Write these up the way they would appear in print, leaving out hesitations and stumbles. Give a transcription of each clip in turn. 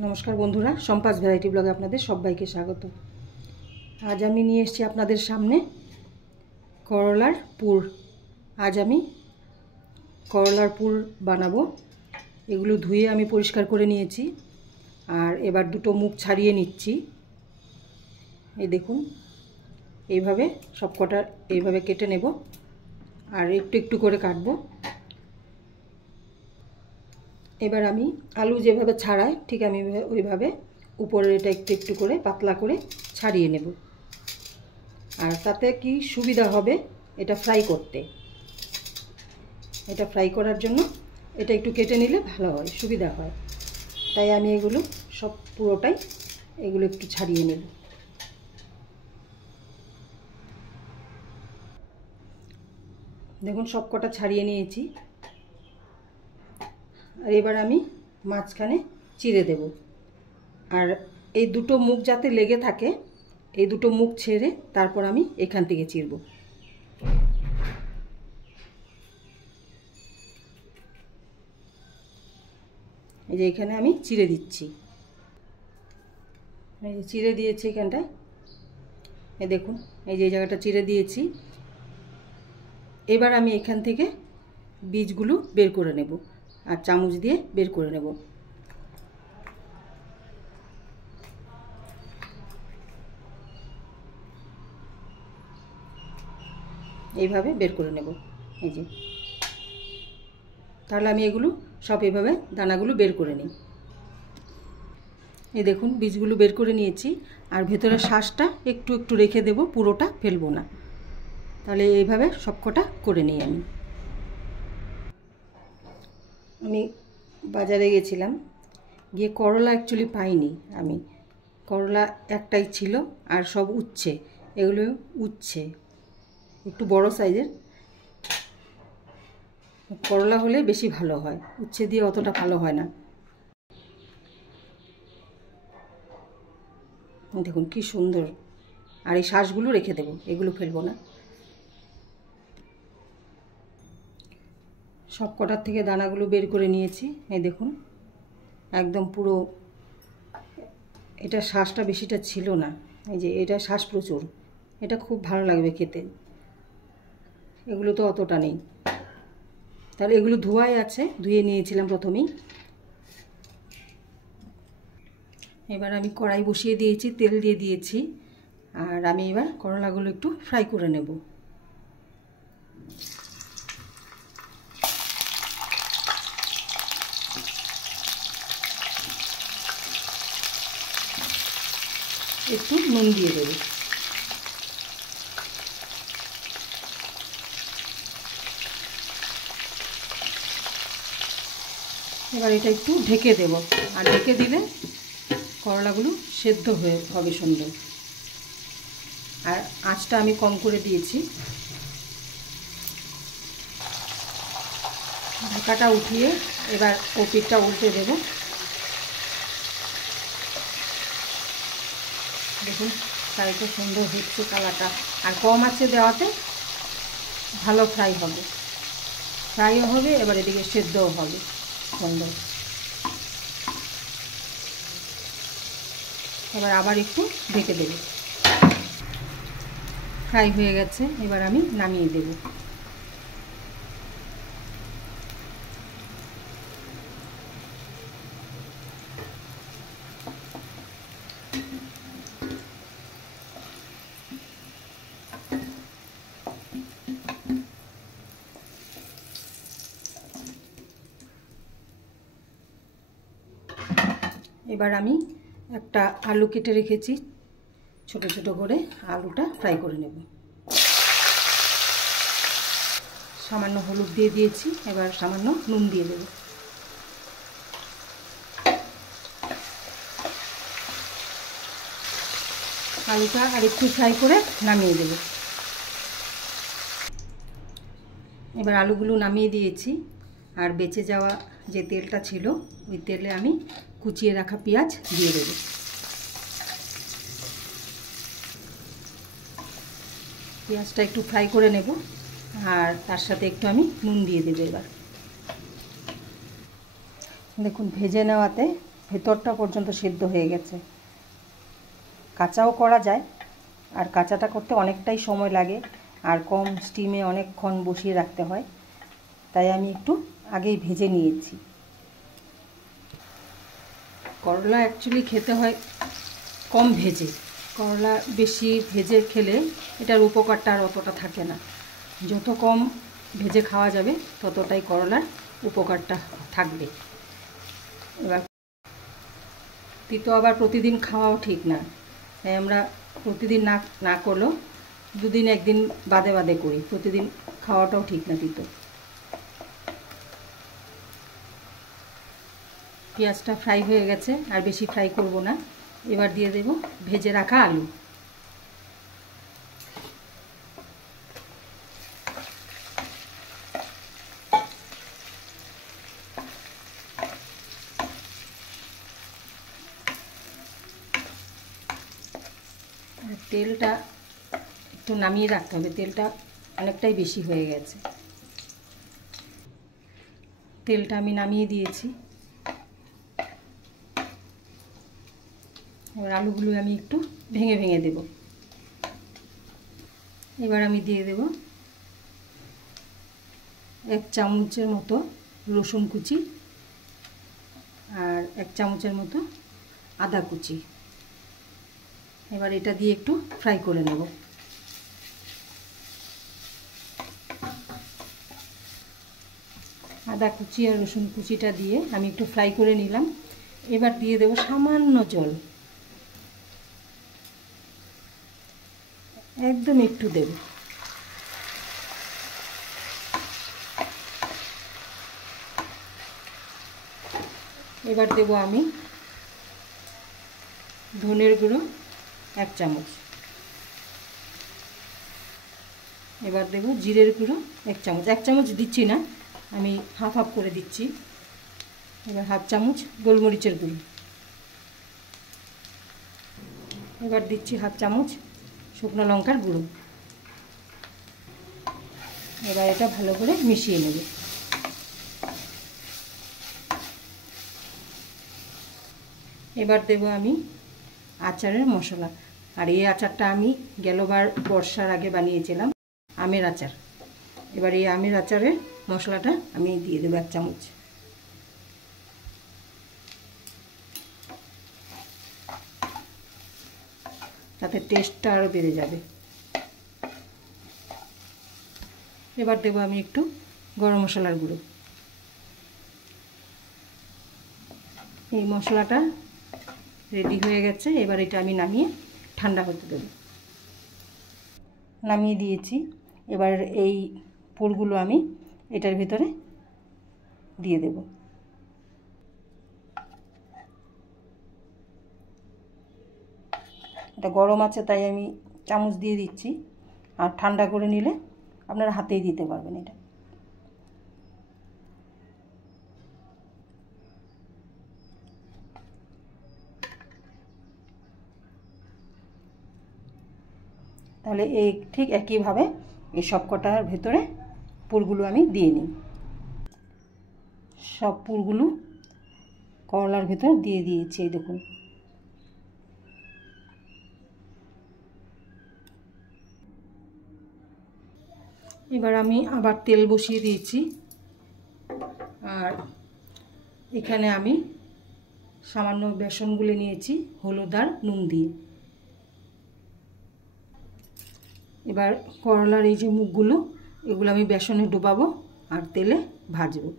नमस्कार बंधुरा सम्पास भ্যারাইটি ব্লগে আপনাদের সবাইকে স্বাগত। আজ আমি নিয়ে এসেছি আপনাদের সামনে করলার পুর। আজ আমি করলার পুর বানাবো। এগুলো ধুয়ে আমি পরিষ্কার করে নিয়েছি আর এবার দুটো মুখ ছাড়িয়ে নিচ্ছি। এই দেখুন এইভাবে সবকটা এইভাবে কেটে নেব আর একটু একটু করে কাটবো। এবার আমি আলু যেভাবে ছাড়াই ঠিক আমি ওইভাবে উপরে এটা একটু একটু করে পাতলা করে ছাড়িয়ে নেব। আর তাতে কি সুবিধা হবে এটা ফ্রাই করতে, এটা ফ্রাই করার জন্য এটা একটু কেটে নিলে ভালো হয়, সুবিধা হয়। তাই আমি এগুলো সব পুরোটাই এগুলো একটু ছাড়িয়ে নেব। দেখুন সব কটা ছাড়িয়ে নিয়েছি আর এবার আমি মাঝখানে চিড়ে দেব। আর এই দুটো মুখ যাতে লেগে থাকে এই দুটো মুখ ছেড়ে তারপর আমি এখান থেকে চিড়ব। এই যে এখানে আমি চিড়ে দিচ্ছি, এই যে চিড়ে দিয়েছি এখানটায়। এই দেখুন এই যে জায়গাটা চিড়ে দিয়েছি। এবার আমি এখান থেকে বীজগুলো বের করে নেব আর চামচ দিয়ে বের করে নেব। এইভাবে বের করে নেব। এই যে তাহলে আমি এগুলো সব এইভাবে দানাগুলো বের করে নিই। এই দেখুন বীজগুলো বের করে নিয়েছি আর ভেতরের শাঁসটা একটু একটু রেখে দেব, পুরোটা ফেলবো না। তাহলে এইভাবে সবকটা করে নিই। আমি বাজারে গেছিলাম, গিয়ে করলা অ্যাকচুয়ালি পাইনি। আমি করলা একটাই ছিল আর সব উচ্ছে, এগুলো উচ্ছে একটু বড় সাইজের করলা হলে বেশি ভালো হয়, উচ্ছে দিয়ে অতটা ভালো হয় না। দেখুন কি সুন্দর। আর এই শাঁসগুলো রেখে দেবো, এগুলো ফেলবো না। সব কটার থেকে দানাগুলো বের করে নিয়েছি। এই দেখুন একদম পুরো, এটা শাঁসটা বেশিটা ছিল না। এই যে এটা শাঁস প্রচুর, এটা খুব ভালো লাগবে খেতে। এগুলো তো অতটা নেই। তাহলে এগুলো ধোয়াই আছে, ধুয়ে নিয়েছিলাম প্রথমেই। এবার আমি কড়াই বসিয়ে দিয়েছি, তেল দিয়ে দিয়েছি আর আমি এবার করলাগুলো একটু ফ্রাই করে নেব। একটু নুন দিয়ে দেব। এবার এটা একটু ঢেকে দেব আর ঢেকে দিলে করলাগুলো সেদ্ধ হবে সুন্দর। আর আঁচটা আমি কম করে দিয়েছি। ঢাকাটা উঠিয়ে এবার পিঠটা উল্টে দেব। দেখুন ফ্রাইটা সুন্দর হচ্ছে কালারটা, আর কম আঁচে দেওয়াতে ভালো ফ্রাই হবে, ফ্রাইও হবে এবার এদিকে সেদ্ধও হবে সুন্দর। এবার আবার একটু ঢেকে দেব। ফ্রাই হয়ে গেছে, এবার আমি নামিয়ে দেব। এবার আমি একটা আলু কেটে রেখেছি ছোট ছোট করে, আলুটা ফ্রাই করে নেব। সামান্য হলুদ দিয়ে দিয়েছি, এবার সামান্য নুন দিয়ে দেব। আলুটা আর একটু ফ্রাই করে নামিয়ে দেব। এবার আলুগুলো নামিয়ে দিয়েছি আর বেঁচে যাওয়া যে তেলটা ছিল ওই তেলে আমি কুচিয়ে রাখা পেঁয়াজ দিয়ে দেব। পেঁয়াজটা একটু ফ্রাই করে নেব আর তার সাথে একটু আমি নুন দিয়ে দেব। এবার দেখুন ভেজে নেওয়াতে ভেতরটা পর্যন্ত সেদ্ধ হয়ে গেছে। কাঁচাও করা যায়, আর কাঁচাটা করতে অনেকটাই সময় লাগে আর কম স্টিমে অনেকক্ষণ বসিয়ে রাখতে হয়, তাই আমি একটু আগেই ভেজে নিয়েছি। করলা অ্যাকচুয়ালি খেতে হয় কম ভেজে। করলা বেশি ভেজে খেলে এটার উপকারটা আর অতটা থাকে না। যত কম ভেজে খাওয়া যাবে ততটাই করলার উপকারটা থাকবে। এবার তিতো আবার প্রতিদিন খাওয়াও ঠিক না, তাই আমরা প্রতিদিন না করলেও দুদিন একদিন বাদে বাদে করি, প্রতিদিন খাওয়াটাও ঠিক না তিতো। পেঁয়াজটা ফ্রাই হয়ে গেছে, আর বেশি ফ্রাই করব না। এবার দিয়ে দেব ভেজে রাখা আলু। তেলটা একটু নামিয়ে রাখতে হবে, তেলটা অনেকটাই বেশি হয়ে গেছে। তেলটা আমি নামিয়ে দিয়েছি। এবার আলুগুলো আমি একটু ভেঙে ভেঙে দেব। এবার আমি দিয়ে দেব 1 চামচের মতো রসুন কুচি আর 1 চামচের মতো আদা কুচি। এবার এটা দিয়ে একটু ফ্রাই করে নেব। আদা কুচি আর রসুন কুচিটা দিয়ে আমি একটু ফ্রাই করে নিলাম। এবার দিয়ে দেব সামান্য জল, একদম একটু দেব। এবার দেব আমি ধনের গুঁড়ো 1 চামচ। এবার দেব জিরের গুঁড়ো 1 চামচ। 1 চামচ দিচ্ছি না, আমি হাফ হাফ করে দিচ্ছি। এবার 1/2 চামচ গোলমরিচের গুঁড়ো। এবার দিচ্ছি 1/2 চামচ শুকনো লঙ্কার গুঁড়ো। এবার এটা ভালো করে মিশিয়ে নেব। এবার দেব আমি আচারের মশলা। আর এই আচারটা আমি গেলবার বর্ষার আগে বানিয়েছিলাম, আমের আচার। এবার এই আমের আচারের মশলাটা আমি দিয়ে দেব 1 চামচ। তাতে টেস্টটা আরও বেড়ে যাবে। এবার দেব আমি একটু গরম মশলার গুঁড়ো। এই মশলাটা রেডি হয়ে গেছে। এবার এটা আমি নামিয়ে ঠান্ডা হতে দেব। নামিয়ে দিয়েছি। এবার এই পুরগুলো আমি এটার ভিতরে দিয়ে দেব। এটা গরম আছে তাই আমি চামচ দিয়ে দিচ্ছি, আর ঠান্ডা করে নিলে আপনারা হাতেই দিতে পারবেন। এটা তাহলে এই ঠিক একইভাবে এই সব কটার ভেতরে পুরগুলো আমি দিয়ে নিই। সব পুরগুলো করলার ভেতর দিয়ে দিয়েছি, এই দেখুন। এবার আমি আবার তেল বসিয়ে দিয়েছি, আর এখানে আমি সামান্য বেসন গুলে নিয়েছি হলুদ আর নুন দিয়ে। এবার করলার এই যে মুখগুলো, এগুলো আমি বেসনে ডোবাবো আর তেলে ভাজবো।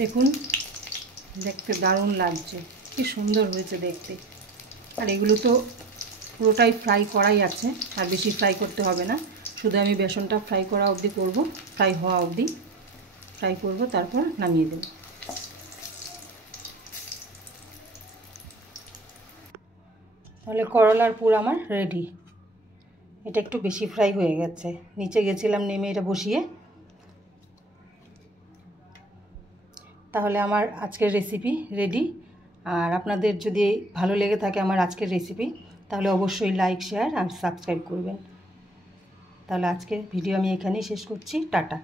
দেখুন, দেখতে দারুণ লাগছে, কি সুন্দর হয়েছে দেখতে। আর এগুলো তো পুরোটাই ফ্রাই করাই আছে, আর বেশি ফ্রাই করতে হবে না। শুধু আমি বেসনটা ফ্রাই করা অবধি করব, ফ্রাই হওয়া অবধি ফ্রাই করব, তারপর নামিয়ে দেব। তাহলে করলার পুর আমার রেডি। এটা একটু বেশি ফ্রাই হয়ে গেছে, নিচে গেছিলাম নেমে এটা বসিয়ে। তাহলে আমার আজকের রেসিপি রেডি। আর আপনাদের যদি ভালো লেগে থাকে আমার আজকের রেসিপি তাহলে অবশ্যই লাইক শেয়ার আর সাবস্ক্রাইব করবেন। তাহলে আজকের ভিডিও আমি এখানেই শেষ করছি। টাটা।